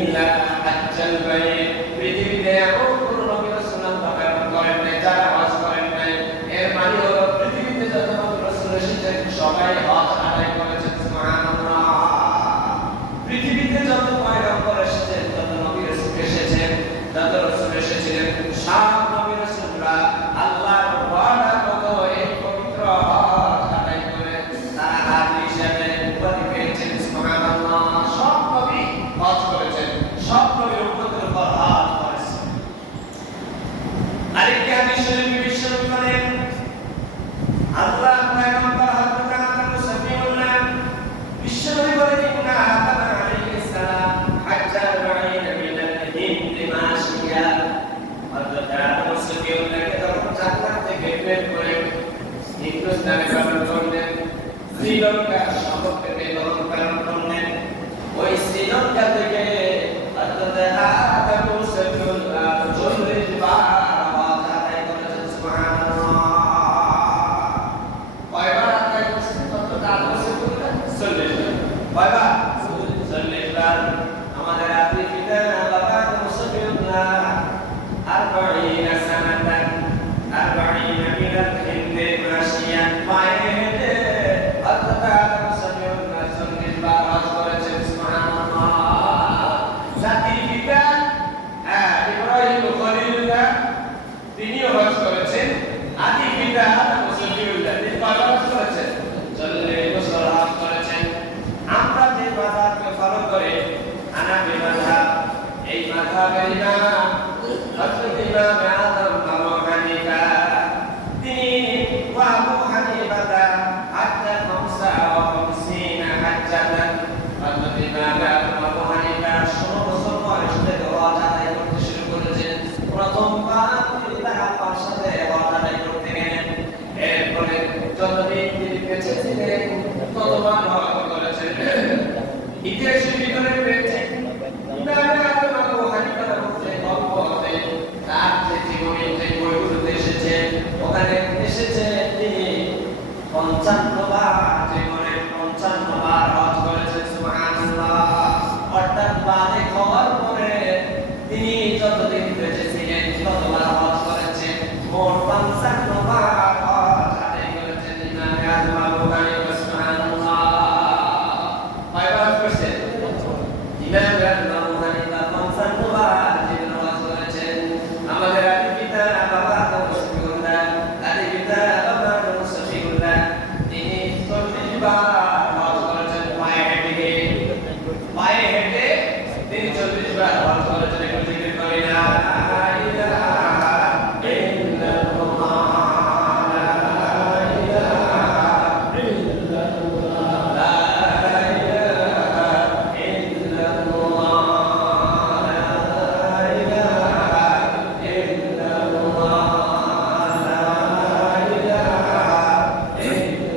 ইল্লা হাজ্জাল বাইত। পৃথিবীতে এমন কোন নবী রাসূল আল্লাহ প্রেরণ করেন নাই যারা হজ করেন নাই। এর মানে হলো পৃথিবীতে যত নবী রাসূল এসেছেন সবাই হজ আদায় করেছেন। সুবহানাল্লাহ। পৃথিবীতে যত পয়গম্বর এসেছেন, যত নবী রাসূল এসেছেন, যত রাসূল এসেছিলেন, সব নবী রাসূলরা আল্লাহর ওয়াদা মতো এই পবিত্র হজ আদায় করে তারা হাজি হিসেবে উপাধি পেয়েছেন। সুবহানাল্লাহ। সব নবী হজ করেছেন, সব নবীর উম্মতের উপর হজ করেছেন। আরেকটি হাদিস শরীফে বিশ্বনবী বলেন, আল্লাহ পয়গম্বর হযরত আদম সফিউল্লাহ বিশ্বনবী বলেন, ইন্না আদম আলাইহিস সালাম হাজ্জাল বাঈদ মিনাল হিন্দ মাশিয়া। হযরত আদম সফিউল্লাহকে যখন জান্নাত থেকে বের করে হিন্দুস্তানে প্রেরণ করলেন, শ্রীলঙ্কা শহর থেকে যখন প্রেরণ করলেন, ওই শ্রীলঙ্কা থেকে হযরত আদম সফিউল্লাহ 40 বার হজ আদায় করেছেন। সুবহানাল্লাহ। কয়বার আদায় করেছেন? হযরত আদম সফিউল্লাহ 40 বার। কয়বার? 40 বার। আমাদের আদি পিতা বাবা আদম সফিউল্লাহ 40 সানাতান 40 মিনাল হিন্দ মাশিয়ান, পায়ে হেঁটে হযরত আদম সফিউল্লাহ 40 বার হজ করেছেন। সুবহানাল্লাহ। জাতির পিতা ইব্রাহিম খলিলুল্লাহ তিনিও হজ করেছেন। আদি পিতা আদম সফিউল্লাহ তিনি কয়বার হজ করেছেন? 40 বছর হজ করেছেন। আমরা যে মাযহাবকে ফলো করে হানাফি মাযহাব, এই মাযহাবের ইমাম হযরত ইমাম আযম আবু হানিফা, তিনি আবু হানিফা হাজ্জা 55 হাজ্জাতান। হযরত ইমাম আবু হানিফা 16 বছর বয়স থেকে হজ আদায় করতে শুরু করেছেন। প্রথমবার তিনি তার সাথে হজ আদায় করতে গেলেন। এরপরে যতদিন তিনি বেঁচে ছিলেন ততবার হজ করেছেন। ইতিহাসের ভিতরে রয়েছে ইমাম আবু হানিফার মধ্যে গল্প আছে, তার যে জীবনী যে বইগুলোতে এসেছে ওখানে এসেছে তিনি 55 বার জীবনে 55 বার হজ করেছেন। সুবহানাল্লাহ। অর্থাৎ বাদে খবর পরে তিনি যতদিন বেঁচে ছিলেন ততবার হজ করেছেন। মোট 55 বার হজ আদায় করেছেন ইমাম আবু হানিফা। সুবহানাল্লাহ। কয়বার করেছেন? ইমাম আবু হানিফা 55 বার জীবনে হজ করেছেন। আমাদের আদি পিতা বাবা আদম সফিউল্লাহ, আদি পিতা বাবা আদম সফিউল্লাহ তিনি 40 বার হজ করেছেন পায়ে হেঁটে। পায়ে হেঁটে তিনি 40 বার হজ করেছেন। একটু জিকির করি না ইলাহা ইল্লাল্লাহ, লা ইলাহা ইল্লাল্লাহ, লা ইলাহা ইল্লাল্লাহ, লা ইলাহা ইল্লাল্লাহ, লা ইলাহা ইল্লাল্লাহ, লা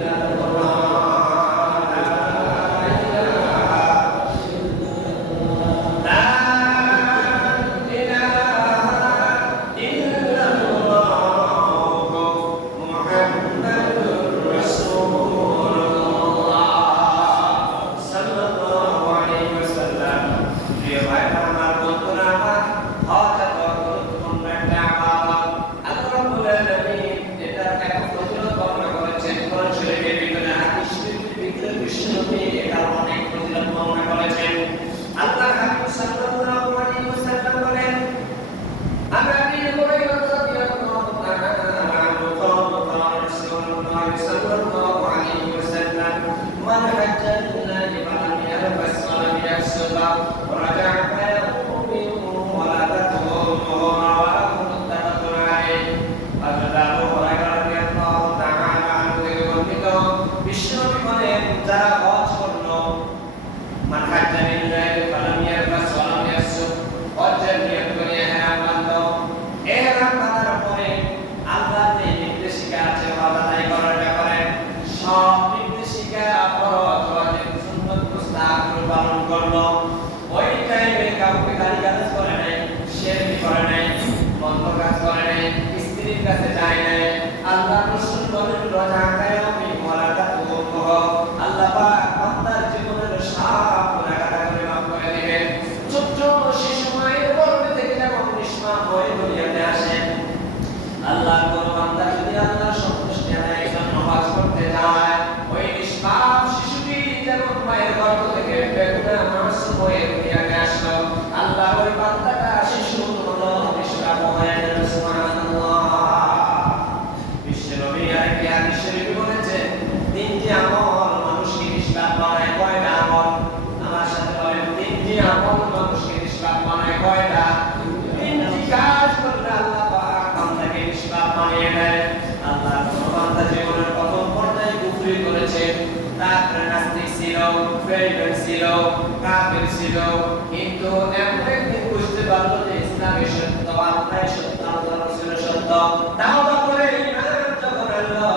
আল্লাহ হাবিব সাল্লাল্লাহু আলাইহি ওয়াসাল্লাম বলেন, عن ابي هريره رضي الله تعالى عنه قال رسول الله صلى الله عليه وسلم من حج لله فلم يرفث ولم يفسق ورجع فيقوم من ولدته امه رواه متفق عليه. حضرت আবু হুরায়রা রাদিয়াল্লাহু তাআলা আনহু থেকে বর্ণিত, বিশ্বনবী বলেন, যারা হজ করলো, মান হাজ্জা লিল্লাহি ফালাম ইয়ারফাস ওয়ালাম ইয়াফসুক, হজ্জের নিয়ত করে ইহরাম বাঁধলো, ইহরাম বাঁধার পরে আল্লাহর যে নির্দেশিকা আছে হজ আদায় করার ব্যাপারে সব নির্দেশিকা ফরজ ওয়াজিব সুন্নাত মুস্তাহাব পালন করলো। ওই টাইমে কাউকে গালিগালাজ করে নাই, শিরক করে নাই, মন্দ কাজ করে নাই, স্ত্রীর কাছে যায় নাই। আল্লাহ রাসূল বলেন, রোজা কায়ামি ওয়ালাদাতু আল্লাহ পাক বান্দার জীবনের সব গুনাহ করে মাফ করে দিবেন। ছোট হয়ে দুনিয়াতে আসলো আল্লাহর ওই বান্দাটা শিশু হলো নিষ্পাপ হয়ে গেল সুবহানাল্লাহ বিশ্বনবী আরেকটি হাদিস শরীফে বলেছেন তিনটি আমল মানুষকে নিষ্পাপ বানায় কয়টা আমল আমার সাথে বলেন তিনটি আমল মানুষকে নিষ্পাপ বানায় কয়টা তিনটি কাজ করলে আল্লাহ পাক বান্দাকে নিষ্পাপ বানিয়ে দেয় আল্লাহ কোন বান্দা জীবনের প্রথম পর্যায়ে কুফরি করেছে তারপরে নাস্তিক ছিল ফেরিবেল ছিল কাফের ছিল কিন্তু এমন একদিন বুঝতে পারলো যে ইসলামের সত্য আল্লাহর সত্য আল্লাহর রাসূলের সত্য তাওবা করে ঈমান যখন আনলো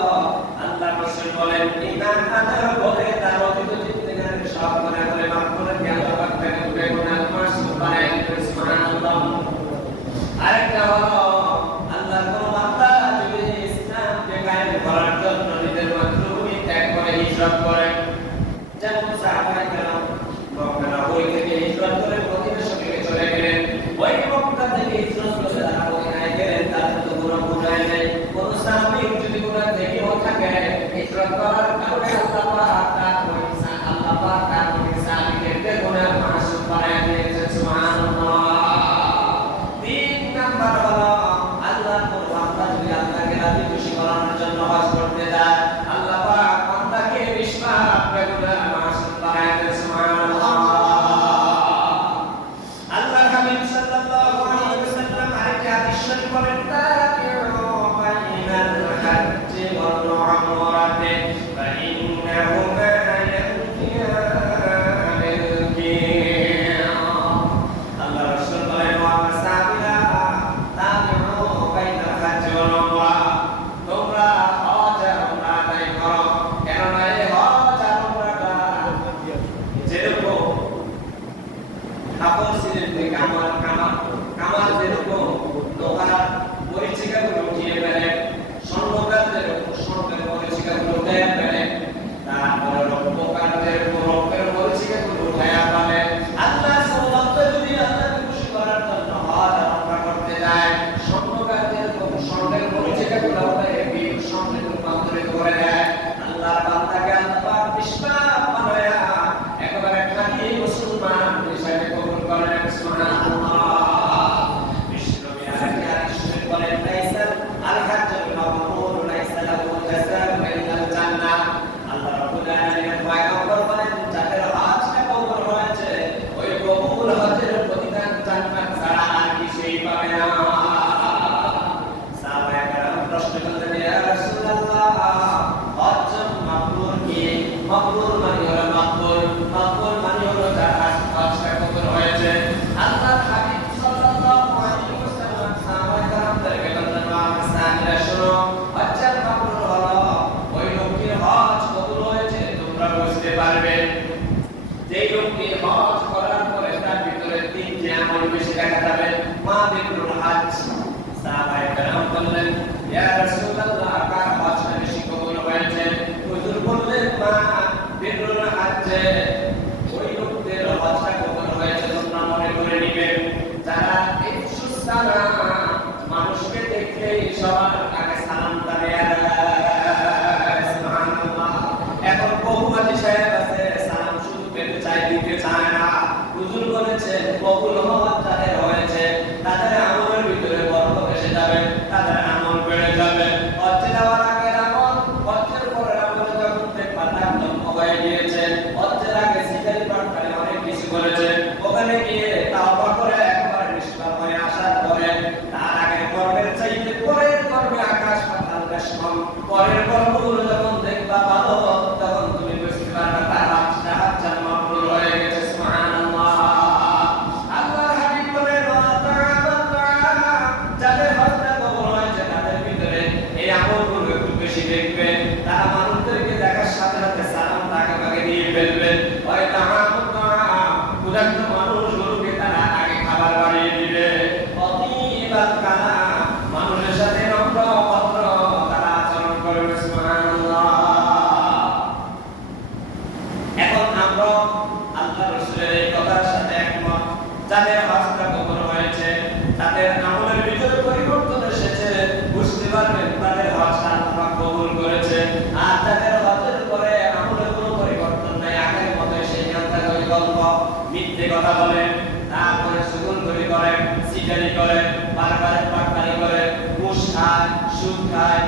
আল্লাহ রাসূল বলেন ঈমান আনার পরে তার অতীত জিন্দেগির সব গুনাহ করে মাফ করে দিয়ে আল্লাহ পাক তাকে দুটো গুনাহ মাসুম বানায় দিবেন সুবহানাল্লাহ আরেকটা হলো আল্লাহর কোন বান্দা যদি ইসলামকে কায়েম করার জন্য নিজের মাতৃভূমি ত্যাগ করে হিজরত করে যেমন সাহাবায়ে কেরাম মক্কা ওই থেকে হিজরত করে প্রতিবেশীকে চলে গেলেন ওই মক্কা থেকে হিজরত করে তারা মদিনায় গেলেন তাদের তো গুনাহ বুঝায় নাই কোন সাহাবী যদি গুনাহ থেকেও থাকে হিজরত করার কারণে আল্লাহ পাক তার ওই সাহাবীকে গুনাহ মাসুম বানায় দিয়েছেন সুবহানাল্লাহ তিন নাম্বার হলো আল্লাহর কোন বান্দা যদি আল্লাহকে রাজি খুশি করানোর জন্য হজ করতে যায় আল্লাহ পাক বান্দাকে নিষ্পাপ গুনাহ মাসুম বানায় দেন সুবহানাল্লাহ আল্লাহর হাবিব সাল্লাল্লাহু আলাইহি ওয়াসাল্লাম আরেকটি হাদিস শরীফ বলেন তাবিউ বাইনাল হাজ্জি ওয়াল উমরাতি ফাইন্নাহুমা ইয়ানফিয়ানিল কিয়া আল্লাহ রাসূল বলেন ওয়া সাহাবীরা তাবিউ বাইনাল হাজ্জি ওয়াল উমরা তোমরা হজ আর উমরা আদায় করো কেননা এই হজ আর উমরাটা যেরকম কাপড় ছিলেন কামাল যেরকম লোহার পরিচিকাগুলো উঠিয়ে ফেলে স্বর্ণকার যেরকম স্বর্ণের পরিচিকাগুলো উঠিয়ে ফেলে তারপরে রৌপ্যকারদের রৌপ্যের পরিচিকাগুলো উঠায়া ফেলে আল্লাহ সবাবকে যদি আল্লাহকে খুশি করার জন্য হজ আর উমরা করতে যায় স্বর্ণকার যেরকম স্বর্ণের পরিচিকাগুলো উঠায় বিল স্বর্ণে রূপান্তরিত করে দেয় আল্লাহর বান্দাকে আল্লাহ পাক নিষ্পাপ বানায়া একেবারে খাঁটি মুসলমান হিসেবে কবুল করেন সুবহানাল্লাহ বিশ্বনবী আরেকটি হাদিস শরীফ বলেন লাইসাল আল হাজ্জুল মাবরুর লাইসা লাহু জাযাa'un ইল্লাল জান্নাহ আল্লাহ রাব্বুল আলামিন পয়গম্বর বলেন যাদের হজটা কবুল হয়েছে ওই কবুল হজের প্রতিদান জান্নাত ছাড়া আর কিছুই পাবে না সাহাবায়ে কেরাম প্রশ্ন করলেন ইয়া রাসূলুল্লাহ হজ মাবরুর কি মাবরুর মানে হলো মাকবুল মানে হলো যার হজটা কবুল হয়েছে আল্লাহর হাবিব সাল্লাল্লাহু আলাইহি ওয়াসাল্লাম সাহাবায়ে কেরামদেরকে বললেন সাহাবীরা শুনো হজ্জার মাবরুর হলো ওই লোকের হজ কবুল হয়েছে তোমরা বুঝতে পারবে যেই লোকের হজ করার পরে তার ভিতরে তিনটি আমল বেশি দেখা যাবে মা বিরুল হজ সাহাবায়ে কেরাম বললেন ইয়া রাসূলুল্লাহ কার হজটা বেশি কবুল হয়েছে হুজুর বললেন মা বিরুল হজ ওই লোকদের হজটা কবুল হয়েছে তোমরা মনে করে নিবে যারা ইচ্ছুক সানা মানুষকে দেখলেই সবার আগে সালাম দেয় সুবহানাল্লাহ এখন বহু হাজি সাহেব আছে সালাম শুধু পেতে চায় দিতে চায় না হুজুর বলেছেন কবুল হওয়ার যাদের হয়েছে তাদের আমলের ভিতরে বরকত এসে যাবে তাদের আমল বেড়ে যাবে হজ্জে যাওয়ার আগে আমল হজ্জের পরে আমল যখন দেখবা তার জন্ম হয়ে গিয়েছে হজ্জের আগে সিগারি পাটকারে অনেক কিছু করেছে ওখানে গিয়ে তাওবা করে একবার নিষ্পাপ হয়ে আসার পরে তার আগে কর্মের চাইতে পরের কর্মে আকাশ পাতাল বেশকম পরের কর্মগুলো যখন দেখবা ভালো তখন তুমি বুঝতে পারবে তার হজ্জটা হজ্জার মাবরুর হয়ে গেছে সুবহানাল্লাহ আল্লাহর হাবিব বলেন যাদের হজ্জটা কবুল হয়েছে তাদের ভিতরে এই আমলগুলো একটু বেশি দেখবে তারা মানুষদেরকে দেখার সাথে সাথে সালাম তাকে আগে দিয়ে ফেলবে ওই ক্ষুধার্ত মানুষগুলোকে তারা আগে খাবার বাড়িয়ে দিবে অতিবাদ কানা মানুষের সাথে নম্র ভদ্র তারা আচরণ করবে সুবহানাল্লাহ এখন আমরা আল্লাহ রাসূলের এই কথার সাথে একমত যাদের হজটা কবুল হয়েছে তাদের আমলের ভিতরে পরিবর্তন এসেছে বুঝতে পারবেন তাদের হজটা আল্লাহ কবুল করেছে আর যাদের হজের পরে আমলের কোনো পরিবর্তন নাই আগের মতো সেই গল্প মিথ্যে কথা বলে, তারপরে সুগুন তৈরি করে, সিটারি করে, বারবার পাটকারি করে, ঘুষ খায়, সুদ খায়,